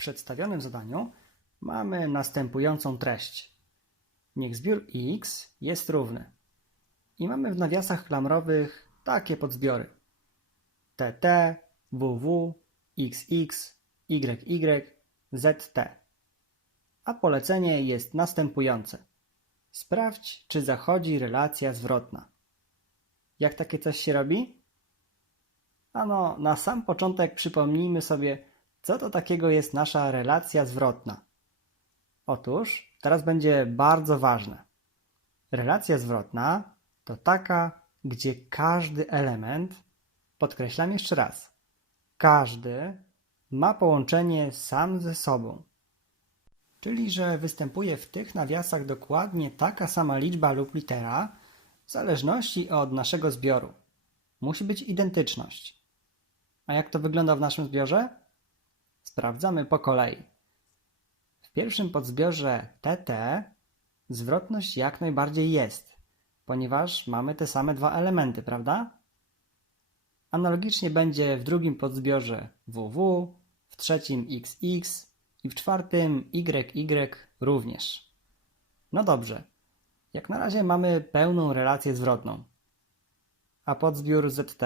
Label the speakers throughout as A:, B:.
A: przedstawionym zadaniu mamy następującą treść. Niech zbiór x jest równy. I mamy w nawiasach klamrowych takie podzbiory. TT, WW, XX, YY, ZT. A polecenie jest następujące. Sprawdź, czy zachodzi relacja zwrotna. Jak takie coś się robi? Ano, na sam początek przypomnijmy sobie, co to takiego jest nasza relacja zwrotna. Otóż, teraz będzie bardzo ważne. Relacja zwrotna to taka, gdzie każdy element, podkreślam jeszcze raz, każdy ma połączenie sam ze sobą. Czyli, że występuje w tych nawiasach dokładnie taka sama liczba lub litera, w zależności od naszego zbioru. Musi być identyczność. A jak to wygląda w naszym zbiorze? Sprawdzamy po kolei. W pierwszym podzbiorze TT zwrotność jak najbardziej jest, ponieważ mamy te same dwa elementy, prawda? Analogicznie będzie w drugim podzbiorze WW, w trzecim XX i w czwartym YY również. No dobrze, jak na razie mamy pełną relację zwrotną. A podzbiór ZT?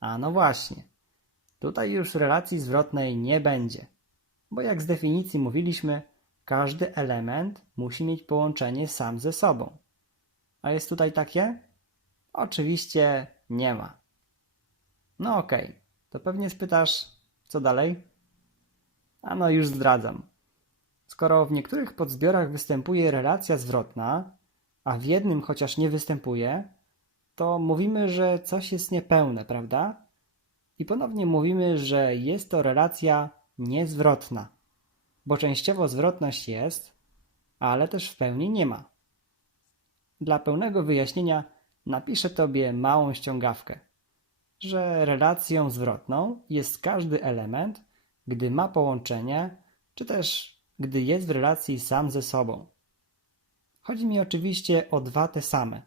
A: A no właśnie, tutaj już relacji zwrotnej nie będzie, bo jak z definicji mówiliśmy, każdy element musi mieć połączenie sam ze sobą. A jest tutaj takie? Oczywiście nie ma. No okej, to pewnie spytasz, co dalej? A no już zdradzam. Skoro w niektórych podzbiorach występuje relacja zwrotna, a w jednym chociaż nie występuje, to mówimy, że coś jest niepełne, prawda? I ponownie mówimy, że jest to relacja niezwrotna, bo częściowo zwrotność jest, ale też w pełni nie ma. Dla pełnego wyjaśnienia napiszę Tobie małą ściągawkę, że relacją zwrotną jest każdy element, gdy ma połączenie, czy też gdy jest w relacji sam ze sobą. Chodzi mi oczywiście o dwa te same.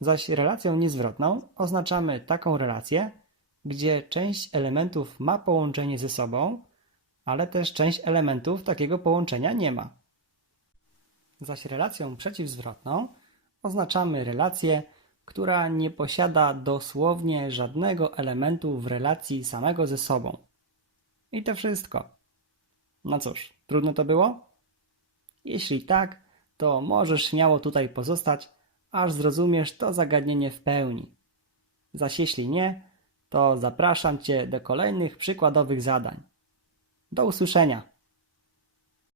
A: Zaś relacją niezwrotną oznaczamy taką relację, gdzie część elementów ma połączenie ze sobą, ale też część elementów takiego połączenia nie ma. Zaś relacją przeciwzwrotną oznaczamy relację, która nie posiada dosłownie żadnego elementu w relacji samego ze sobą. I to wszystko. No cóż, trudno to było? Jeśli tak, to możesz śmiało tutaj pozostać, aż zrozumiesz to zagadnienie w pełni. Zaś jeśli nie, to zapraszam Cię do kolejnych przykładowych zadań. Do usłyszenia.